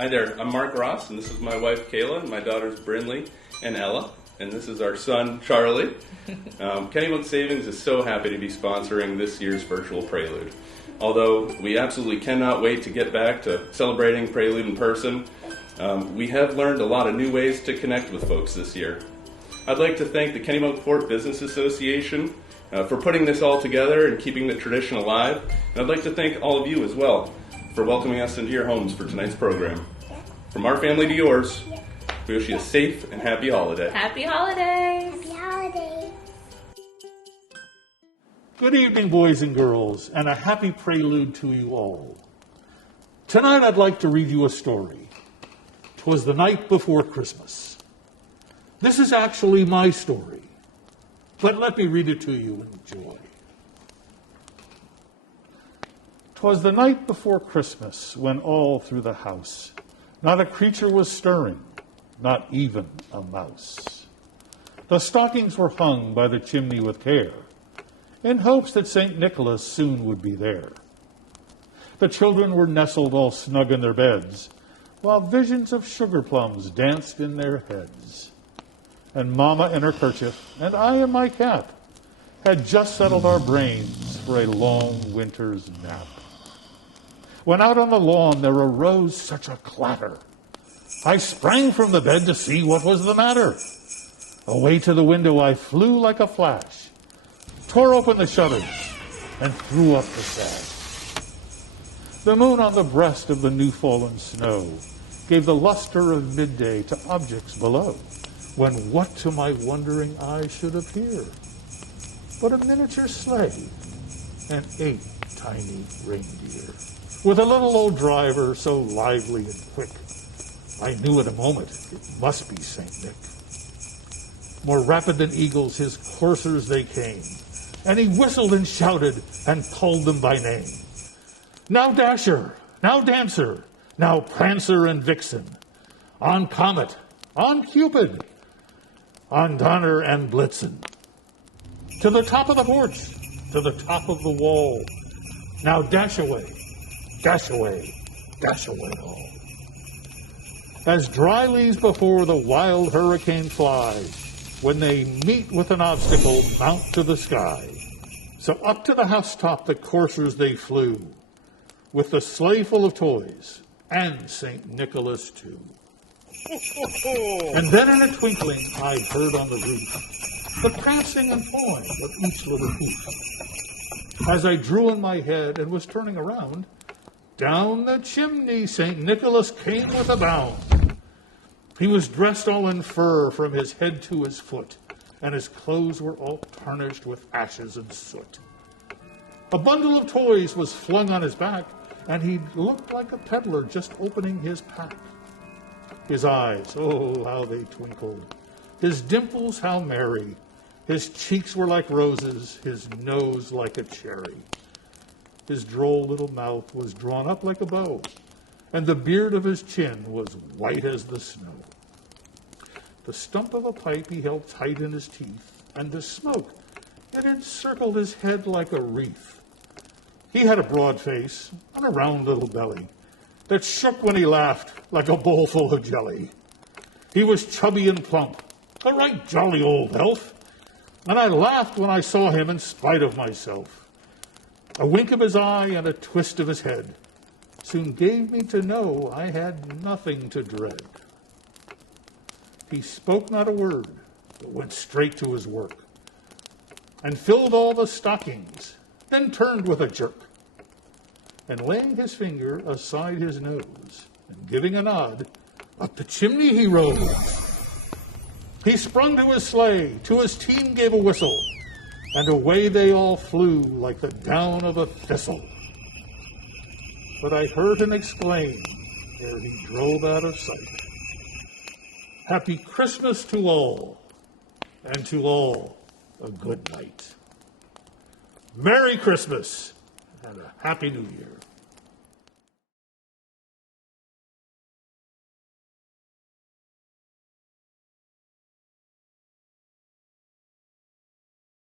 Hi there, I'm Mark Ross, and this is my wife Kayla, and my daughters Brinley and Ella, and this is our son Charlie. Kennybunk Savings is so happy to be sponsoring this year's virtual Prelude. Although we absolutely cannot wait to get back to celebrating Prelude in person, we have learned a lot of new ways to connect with folks this year. I'd like to thank the Kennebunkport Business Association for putting this all together and keeping the tradition alive, and I'd like to thank all of you as well for welcoming us into your homes for tonight's program. From our family to yours, we wish you a safe and happy holiday. Happy holidays! Happy holidays! Good evening, boys and girls, and a happy prelude to you all. Tonight I'd like to read you a story. 'Twas the night before Christmas. This is actually my story, but let me read it to you in joy. 'Twas the night before Christmas, when all through the house not a creature was stirring, not even a mouse. The stockings were hung by the chimney with care, in hopes that St. Nicholas soon would be there. The children were nestled all snug in their beds, while visions of sugar plums danced in their heads. And Mama in her kerchief, and I in my cap, had just settled our brains for a long winter's nap. When out on the lawn there arose such a clatter, I sprang from the bed to see what was the matter. Away to the window I flew like a flash, tore open the shutters, and threw up the sash. The moon on the breast of the new-fallen snow gave the luster of midday to objects below, when what to my wondering eye should appear but a miniature sleigh and 8 tiny reindeer, with a little old driver so lively and quick, I knew in a moment it must be St. Nick. More rapid than eagles his coursers they came, and he whistled and shouted and called them by name. Now Dasher, now Dancer, now Prancer and Vixen, on Comet, on Cupid, on Donner and Blitzen. To the top of the porch, to the top of the wall, now dash away, dash away, dash away all. As dry leaves before the wild hurricane fly, when they meet with an obstacle, mount to the sky. So up to the housetop the coursers they flew, with the sleigh full of toys, and St. Nicholas too. And then in a twinkling I heard on the roof the prancing and pawing of each little hoof. As I drew in my head and was turning around, down the chimney St. Nicholas came with a bound. He was dressed all in fur from his head to his foot, and his clothes were all tarnished with ashes and soot. A bundle of toys was flung on his back, and he looked like a peddler just opening his pack. His eyes, oh, how they twinkled. His dimples, how merry. His cheeks were like roses, his nose like a cherry. His droll little mouth was drawn up like a bow, and the beard of his chin was white as the snow. The stump of a pipe he held tight in his teeth, and the smoke, it encircled his head like a wreath. He had a broad face and a round little belly that shook when he laughed like a bowl full of jelly. He was chubby and plump, a right jolly old elf, and I laughed when I saw him in spite of myself. A wink of his eye and a twist of his head soon gave me to know I had nothing to dread. He spoke not a word, but went straight to his work, and filled all the stockings, then turned with a jerk, and laying his finger aside his nose, and giving a nod, up the chimney he rode. He sprung to his sleigh, to his team gave a whistle, and away they all flew like the down of a thistle. But I heard him exclaim, ere he drove out of sight, Happy Christmas to all, and to all a good night. Merry Christmas, and a Happy New Year.